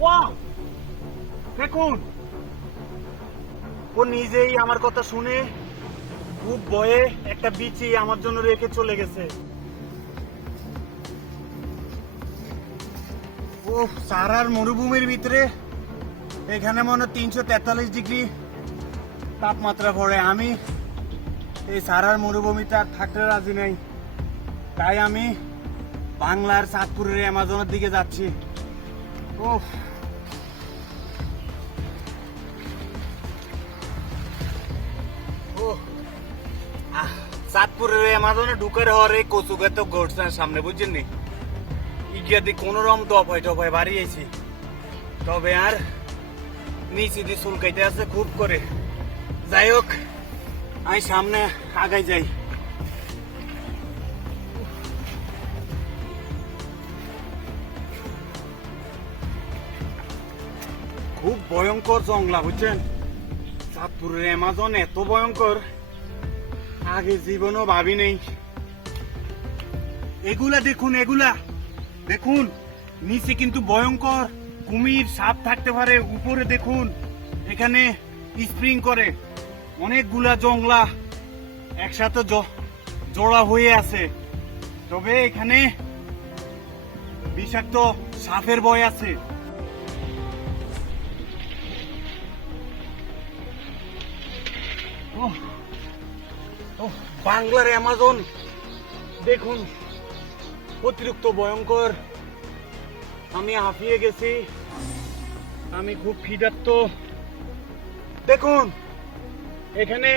Wow! দেখুন। ও নিজেই আমার কথা শুনে খুব ভয়ে একটা বিচি আমার জন্য রেখে চলে গেছে। ও সারার মরুভূমির ভিতরে এখানে মনে হয় তিনশো তেতাল্লিশ ডিগ্রি তাপমাত্রা পড়ে। আমি এই সারার মরুভূমিতে আর থাকতে রাজি নাই। তাই আমি বাংলার চাঁদপুরের অ্যামাজনের দিকে যাচ্ছি। ও চাঁদপুরের অ্যামাজনে ঢুকার এই কচুকে তো গোডসার সামনে, বুঝছেন নি? ইগিয়াতে কোনো রকম দফায় টফায় বাড়িয়েছি তবে আর নিচে দিয়ে চুলকাইতে আছে খুব করে। যাই হোক, আমি সামনে আগাই যাই। খুব ভয়ঙ্কর জংলা, বুঝছেন? চাঁদপুরের অ্যামাজন এত ভয়ঙ্কর, আগে জীবনও ভাবি নেই। এগুলা দেখুন এগুলা। দেখুন, নিচে কিন্তু ভয়ঙ্কর কুমির সাপ থাকতে পারে, উপরে দেখুন, এখানে স্প্রিং করে। অনেকগুলা জংলা একসাথে জোড়া হয়ে আছে। তবে এখানে বিষাক্ত সাপের ভয় আছে। বাংলার অ্যামাজন। দেখুন, অতিরিক্ত ভয়ঙ্কর। আমি হাঁপিয়ে গেছি। আমি খুব ক্ষিদার্ত দেখুন, এখানে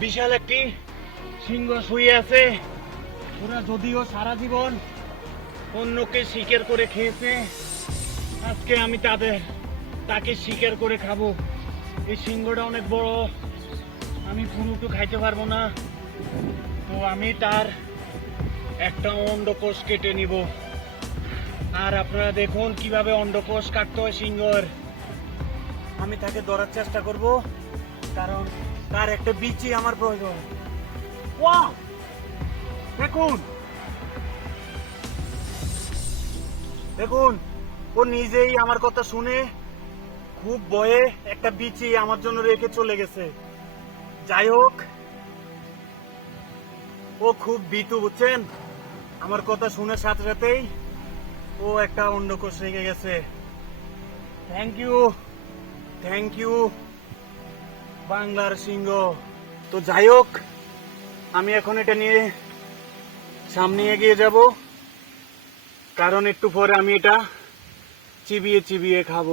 বিশাল একটি সিংহ শুয়ে আছে। ওরা যদিও সারা জীবন অন্যকে শিকার করে খেয়েছে, আজকে আমি তাদের, তাকে শিকার করে খাব। এই সিংহটা অনেক বড়। আমি পুরোটু খাইতে পারব না। তো আমি তার একটা অন্ডকোষ কেটে নিব। আর আপনারা দেখুন কীভাবে অন্ডকোষ কাটতে হয় সিংহর আমি তাকে ধরার চেষ্টা করব, কারণ তার একটা বিচি আমার প্রয়োজন। দেখুন! দেখুন, ও নিজেই আমার কথা শুনে খুব ভয়ে একটা বিচি আমার জন্য রেখে চলে গেছে। যাই হোক, ও খুব বিতু বুঝছেন? আমার কথা শুনে সাথে সাথেই ও একটা অন্য কোষ রেখে গেছে। থ্যাংক ইউ থ্যাংক ইউ বাংলার সিংহ। তো যাই হোক, আমি এখন এটা নিয়ে সামনে এগিয়ে যাব, কারণ একটু পরে আমি এটা চিবিয়ে চিবিয়ে খাব।